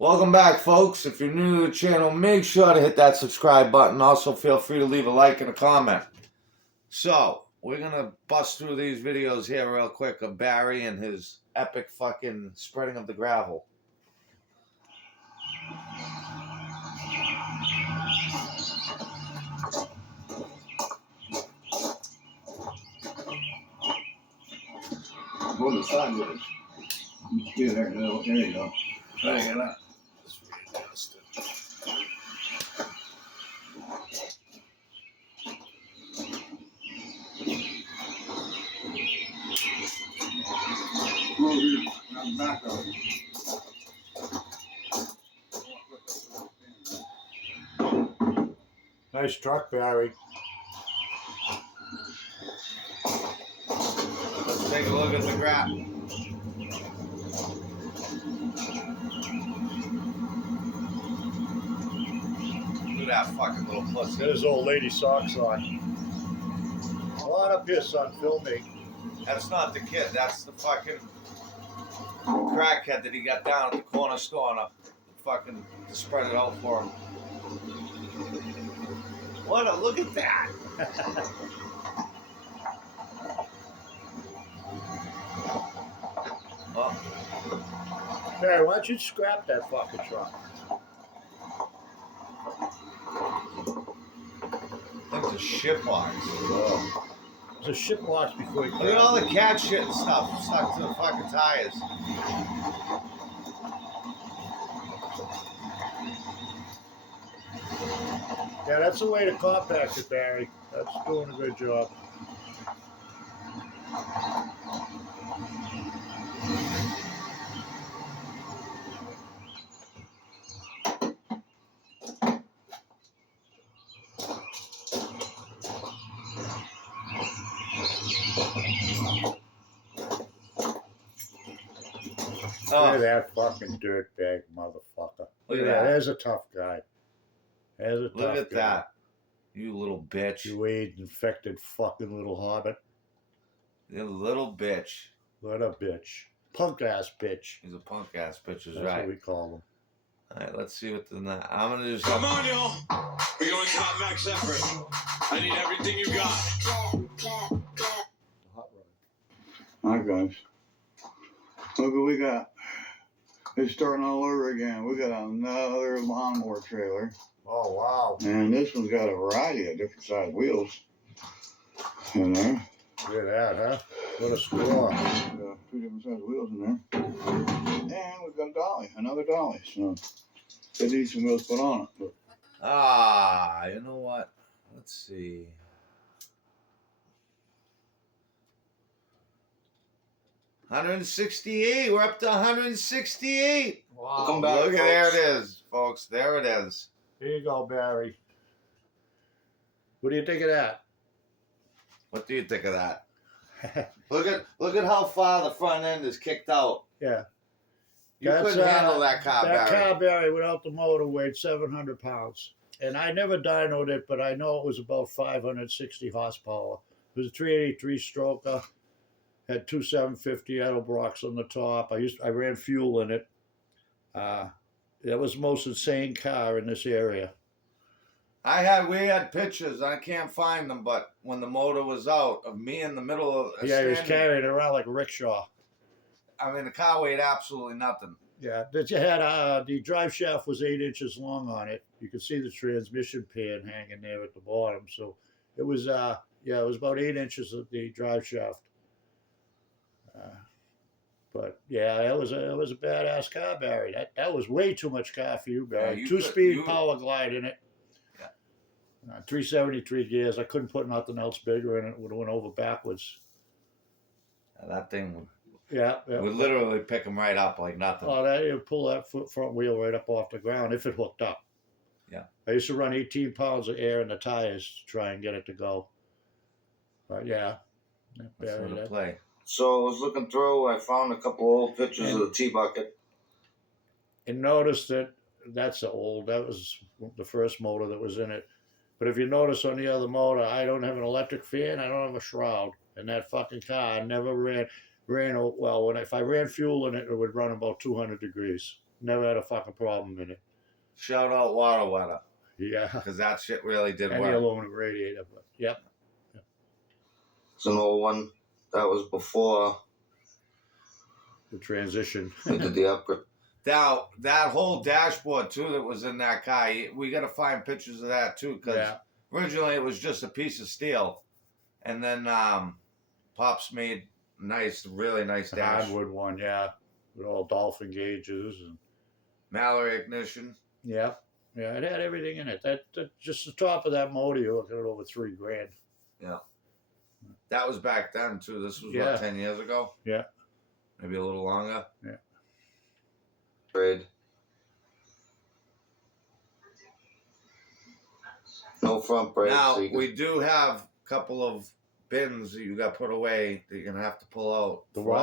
Welcome back, folks. If you're new to the channel, make sure to hit that subscribe button. Also, feel free to leave a like and a comment. So, we're going to bust through these videos here real quick of Barry and his epic fucking spreading of the gravel. Go to the side with it. Yeah, there you go. There you go. Over here, around the back of it. Nice truck, Barry. Let's take a look at the graph. Look at that fucking little pussy. Got his old lady socks on. Come on up here, son. Film me. That's not the kid. That's the fucking crackhead that he got down at the corner store to spread it out for him. Look at that. Oh. Barry, why don't you scrap that fucking truck? That's a shit box. Oh. There's a shit box before you Look at all the cat shit and stuff stuck to the fucking tires. Yeah, that's the way to compact it, Barry. That's doing a good job. Look at that fucking dirtbag motherfucker. Look at that. There's a tough guy. There's a tough guy. Look at that. You little bitch. You AIDS-infected fucking little hobbit. You little bitch. What a bitch. Punk-ass bitch. He's a punk-ass bitch, is That's right. what we call him. All right, let's see what the... I'm going to just... Come on, y'all. We're going top max effort. I need everything you got. Hot rod. Alright, guys. Look what we got. It's starting all over again. We got another lawnmower trailer. Oh, wow. And this one's got a variety of different size wheels in there. Look at that, huh? What a score. Two different size wheels in there. And we've got a dolly, another dolly. So they need some wheels put on it. But you know what? Let's see. $168. We're up to $168. Wow. Come back, Look at there it is, folks. There it is. Here you go, Barry. What do you think of that? What do you think of that? Look at how far the front end is kicked out. Yeah. You That's, couldn't handle that car, That Barry. car, Barry, without the motor, weighed 700 pounds. And I never dynoed it, but I know it was about 560 horsepower. It was a 383 stroker. Had two 750 Edelbrocks on the top. I ran fuel in it. That was the most insane car in this area. We had pictures. I can't find them, but when the motor was out, of me in the middle of Yeah, he was carrying it around like a rickshaw. I mean, the car weighed absolutely nothing. Yeah, that you had the drive shaft was 8 inches long on it. You could see the transmission pan hanging there at the bottom. So it was it was about 8 inches of the drive shaft. But yeah, it was a badass car, Barry. That was way too much car for you, Barry. Yeah, 2-speed power glide in it. Yeah. 373 gears. I couldn't put nothing else bigger in it. It would have went over backwards. That thing Yeah. would literally pick them right up like nothing. Oh, that you pull that front wheel right up off the ground if it hooked up. Yeah. I used to run 18 pounds of air in the tires to try and get it to go. But yeah. That's Barry, what to that, play. So I was looking through. I found a couple old pictures of the T-bucket. and notice that that was the first motor that was in it. But if you notice on the other motor, I don't have an electric fan, I don't have a shroud. And that fucking car never ran well. If I ran fuel in it, it would run about 200 degrees. Never had a fucking problem in it. Shout out Water Weather, Yeah. because that shit really did And the work. aluminum radiator. But yep. It's an old one. That was before The transition. we did the upgrade. Now, that whole dashboard, too, that was in that car, we got to find pictures of that, too, because Yeah. originally it was just a piece of steel. And then Pops made nice, really nice The dash. hardwood one, yeah. With all dolphin gauges and Mallory ignition. yeah. Yeah, it had everything in it. That just the top of that motor, you're looking at over $3,000. That was back then, too. This was, Yeah. what, 10 years ago? Yeah. Maybe a little longer. Trade. No front brakes. Now, so you can- we do have a couple of bins that you got put away that you're going to have to pull out The for what?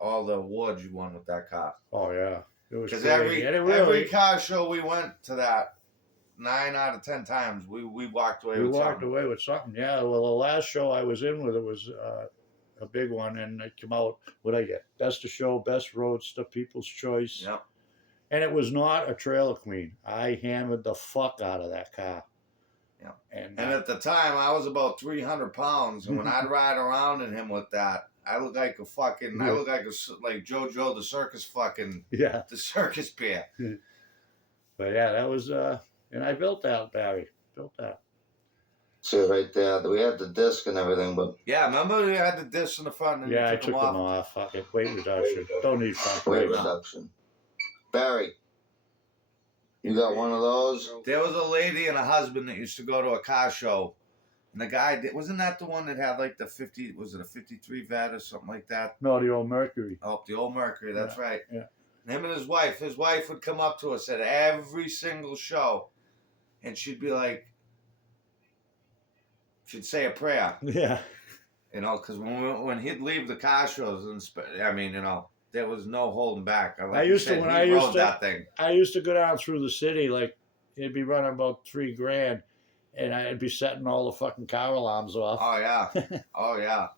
all the awards you won with that car. Oh yeah. It was Because crazy. And it every really, car show we went to, that 9 out of 10 times we walked away we with walked something. away with something. Yeah. Well, the last show I was in with it was a big one, and it came out. What I get? Best of show, best roadster, People's Choice. Yep. And it was not a trailer queen. I hammered the fuck out of that car. Yeah. And And at the time, I was about 300 pounds, and when I'd ride around in him with that, I look like a fucking, I look like like JoJo the circus fucking, yeah. the circus bear. But yeah, that was and I built that, Barry. Built that. See right there. We had the disc and everything, but Yeah, remember we had the discs in the front and Yeah, I you took them them off? off. Fuck it. Weight reduction. Don't need front weight brakes. reduction. Barry, you got one of those? There was a lady and a husband that used to go to a car show. And the guy, wasn't that the one that had like the 50, was it a 53 vat or something like that? No, the old Mercury. Oh, the old Mercury, that's right. yeah. And him and his wife would come up to us at every single show. And she'd be like, she'd say a prayer, Yeah. you know, because when he'd leave the car shows, I mean, you know, there was no holding back. Like I you used to- said, when he I used rode to- that thing. I used to go down through the city, like, it'd be running about $3,000, and I'd be setting all the fucking car alarms off Oh, yeah. Oh, yeah.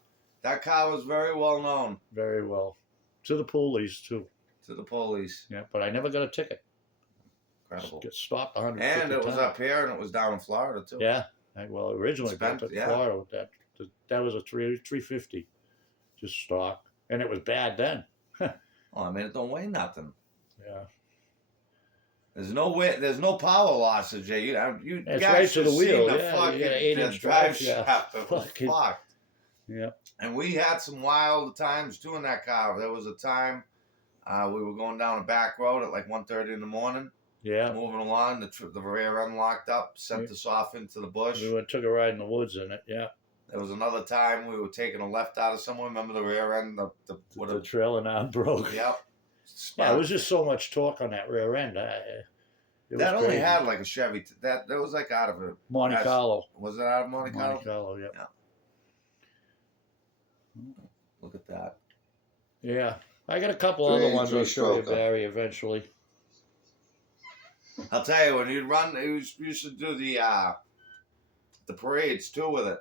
That car was very well known very well. To the police, too. to the police. Yeah, but I never got a ticket. Incredible. Get stopped 150 And it was times. up here and it was down in Florida, too. Yeah. Well, originally built Expensive, it in yeah. Florida with that. That was a 350, just stock, and it was bad then. Oh, I mean, it don't weigh nothing. Yeah. There's no way. There's no power losses, Jay. You It's guys right to should the see wheel, the yeah, fucking you got an 8-inch drive drive shaft. shaft. It was Fucking- fucked. Yeah. And we had some wild times doing that car. There was a time we were going down a back road at like 1:30 in the morning, Yeah. moving along. The rear end locked up, sent us off into the bush. We took a ride in the woods in it. Yeah. There was another time we were taking a left out of somewhere. Remember the rear end? The trailer arm broke. Yep. Yeah, it was just so much torque on that rear end. It was That only crazy. had like a Chevy. That was like out of a. Monte that's- Carlo. Was it out of Monte Carlo? Monte Carlo, yeah. Look at that. Yeah. I got a couple other ones I'll show you, three-stroker. Barry, eventually. I'll tell you, when you'd run, you used to do the parades too with it.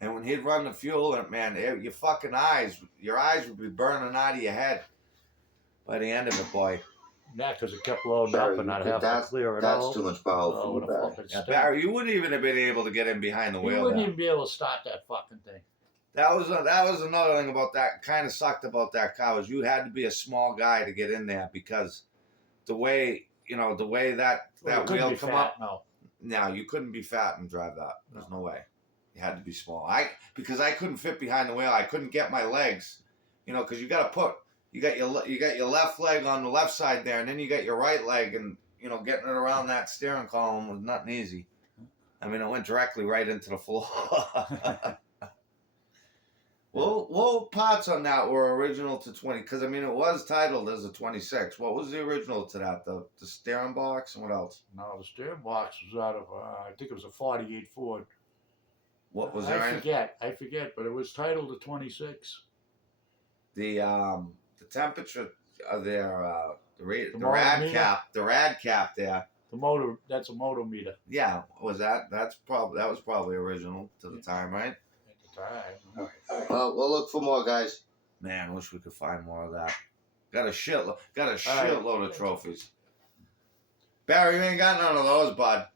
And when he'd run the fuel, and man, your fucking eyes would be burning out of your head by the end of it, boy. Yeah, because it kept loading Barry, up and I'd you- have to that's- clear it That's out. too much power Oh, for with you, a Barry. fucking Yeah, stick. Barry, you wouldn't even have been able to get in behind the You wheel. wouldn't there. even be able to start that fucking thing. That was another thing about that. Kind of sucked about that car was you had to be a small guy to get in there because the way that Well, you couldn't wheel be come fat, up. No. No, you couldn't be fat and drive that. There's no way. You had to be small. Because I couldn't fit behind the wheel. I couldn't get my legs. You know, because you got your left leg on the left side there, and then you got your right leg, and you know, getting it around that steering column was nothing easy. I mean, it went directly right into the floor. What parts on that were original to 20? Because I mean, it was titled as a 26. What was the original to that? The steering box and what else? No, the steering box was out of, I think it was a 48 Ford. What was there? I forget, but it was titled a 26. The temperature of their the motor rad cap there. That's a motor meter Yeah, that was probably original to the time, right? at the time. Well, we'll look for more, guys. Man, I wish we could find more of that. Got a shitload. Got a right. shitload of trophies. Barry, you ain't got none of those, bud.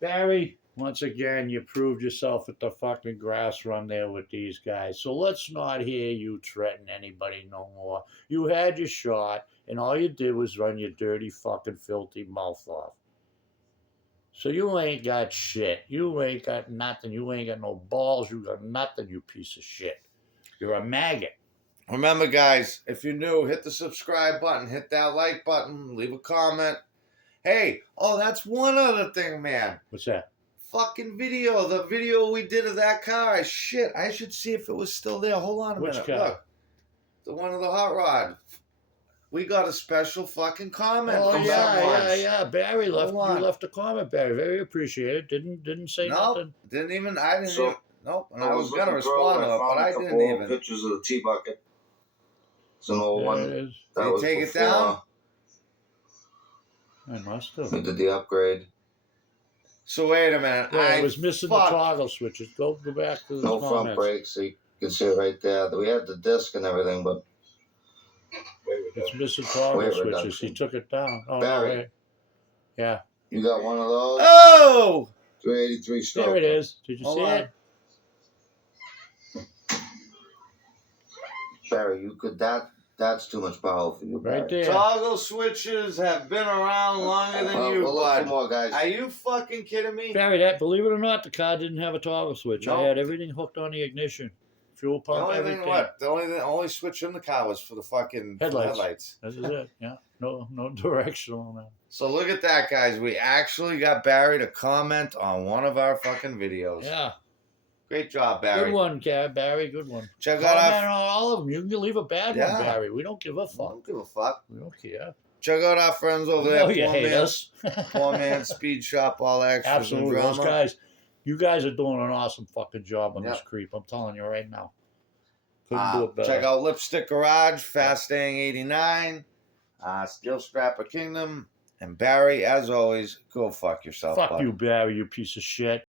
Barry, once again, you proved yourself at the fucking grass run there with these guys. So let's not hear you threaten anybody no more. You had your shot, and all you did was run your dirty, fucking, filthy mouth off. So you ain't got shit. You ain't got nothing. You ain't got no balls. You got nothing, you piece of shit. You're a maggot. Remember, guys, if you're new, hit the subscribe button, hit that like button, leave a comment. Hey, oh, that's one other thing, man. What's that? Fucking video. The video we did of that car. Shit, I should see if it was still there. Hold on a Which minute. car? Look. The one of the hot rod. We got a special fucking comment Oh from yeah, someone. yeah. Barry left. Hold on. You left a comment, Barry. Very appreciated. Didn't say nothing. Didn't even. I didn't. So, even, nope. And I was gonna respond to it, but I didn't even. Pictures of the tea bucket. It's an old There one. it is. That Did you was take it before down? I must have. We did the upgrade. So wait a minute. Yeah, I it was missing fucked. the toggle switches. Go back to the No front comments. brakes, so you can see it right there. We had the disc and everything, but It's missing toggle Weight switches. reduction. He took it down. Oh, Barry. no, wait. Yeah, you got one of those. Oh! 383 stroke. there it is. Did you Hold see on. it? Barry, you could that's too much power for you, Barry. Right there. Toggle switches have been around longer than you, we'll look for bud. more, guys. Are you fucking kidding me? Barry, that believe it or not, the car didn't have a toggle switch. I Nope. had everything hooked on the ignition, fuel The pump, only everything. thing, what? The only switch in the car was for the fucking Headlights. This is it. Yeah, no directional on that. So look at that, guys. We actually got Barry to comment on one of our fucking videos. Yeah, Great job, Barry. good one, Barry. Good one. Check out Comment our. on all of them. You can leave a bad Yeah. one, Barry. We don't give a I fuck. don't give a fuck. We don't care. Check out our friends over We there. know you hate us. Poor man, Speed Shop, all extras Absolutely, and those drama. guys. You guys are doing an awesome fucking job on Yep. this creep. I'm telling you right now. Couldn't do it better. Check out Lipstick Garage, Fastang 89, Steel Strapper Kingdom, and Barry. As always, go fuck yourself. Fuck bud. you, Barry. You piece of shit.